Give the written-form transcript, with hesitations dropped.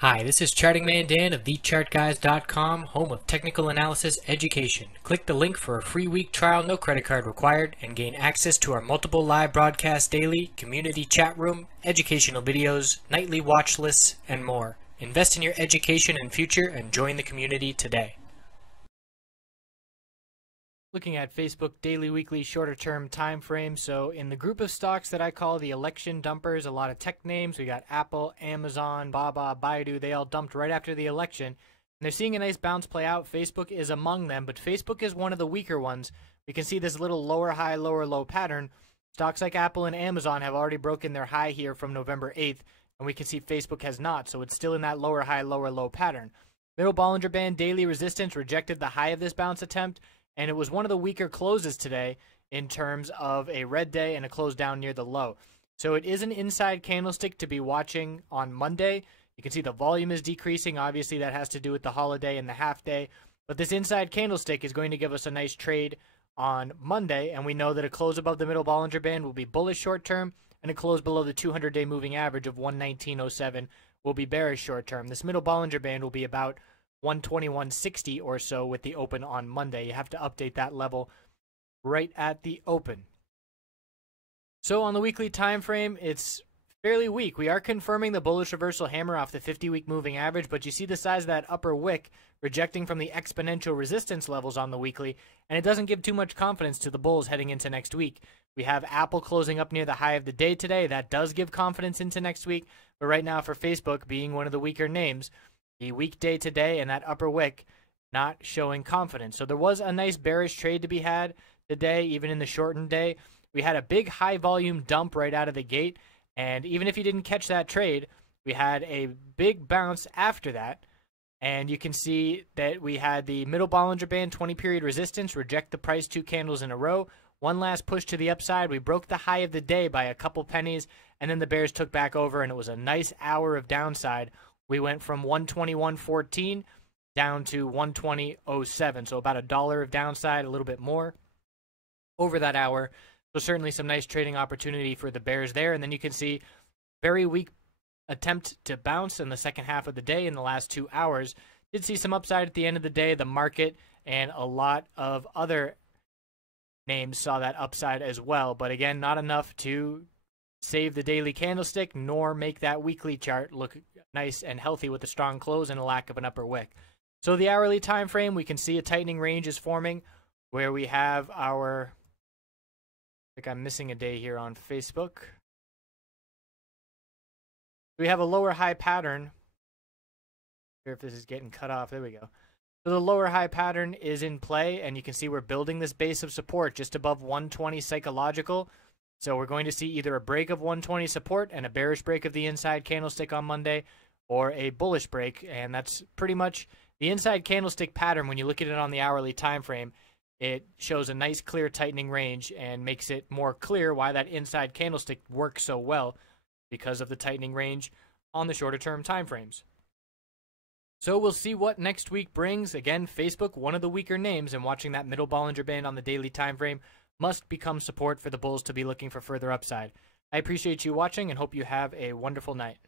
Hi, this is Charting Man Dan of TheChartGuys.com, home of technical analysis education. Click the link for a free week trial, no credit card required, and gain access to our multiple live broadcasts daily, community chat room, educational videos, nightly watch lists, and more. Invest in your education and future and join the community today. Looking at Facebook daily, weekly, shorter term time frame. So in the group of stocks that I call the election dumpers, a lot of tech names. We got Apple, Amazon, Baba, Baidu. They all dumped right after the election. And they're seeing a nice bounce play out. Facebook is among them, but Facebook is one of the weaker ones. We can see this little lower high, lower low pattern. Stocks like Apple and Amazon have already broken their high here from November 8th, and we can see Facebook has not. So it's still in that lower high, lower low pattern. Middle Bollinger Band daily resistance rejected the high of this bounce attempt. And it was one of the weaker closes today in terms of a red day and a close down near the low. So it is an inside candlestick to be watching on Monday. You can see the volume is decreasing. Obviously, that has to do with the holiday and the half day. But this inside candlestick is going to give us a nice trade on Monday. And we know that a close above the middle Bollinger Band will be bullish short term, and a close below the 200-day moving average of 119.07 will be bearish short term. This middle Bollinger Band will be about 121.60 or so with the open on Monday. You have to update that level right at the open. So on the weekly time frame, it's fairly weak. We are confirming the bullish reversal hammer off the 50-week moving average, but you see the size of that upper wick rejecting from the exponential resistance levels on the weekly, and it doesn't give too much confidence to the bulls heading into next week. We have Apple closing up near the high of the day today. That does give confidence into next week, but right now for Facebook being one of the weaker names, the weekday today and that upper wick not showing confidence. So there was a nice bearish trade to be had today, even in the shortened day. We had a big high volume dump right out of the gate. And even if you didn't catch that trade, we had a big bounce after that. And you can see that we had the middle Bollinger Band 20-period resistance reject the price 2 candles in a row. One last push to the upside. We broke the high of the day by a couple pennies. And then the bears took back over, and it was a nice hour of downside. We went from 121.14 down to 120.07, so about $1 of downside, a little bit more over that hour. So certainly some nice trading opportunity for the bears there. And then you can see very weak attempt to bounce in the second half of the day in the last 2 hours. Did see some upside at the end of the day. The market and a lot of other names saw that upside as well. But again, not enough to save the daily candlestick, nor make that weekly chart look nice and healthy with a strong close and a lack of an upper wick. So the hourly time frame, we can see a tightening range is forming where we have our, I think I'm missing a day here on Facebook. We have a lower high pattern. Here, if this is getting cut off, there we go. So the lower high pattern is in play, and you can see we're building this base of support just above 120 psychological. So we're going to see either a break of 120 support and a bearish break of the inside candlestick on Monday, or a bullish break. And that's pretty much the inside candlestick pattern. When you look at it on the hourly time frame, it shows a nice clear tightening range and makes it more clear why that inside candlestick works so well, because of the tightening range on the shorter term time frames. So we'll see what next week brings. Again, Facebook, one of the weaker names, and watching that middle Bollinger Band on the daily time frame must become support for the bulls to be looking for further upside. I appreciate you watching and hope you have a wonderful night.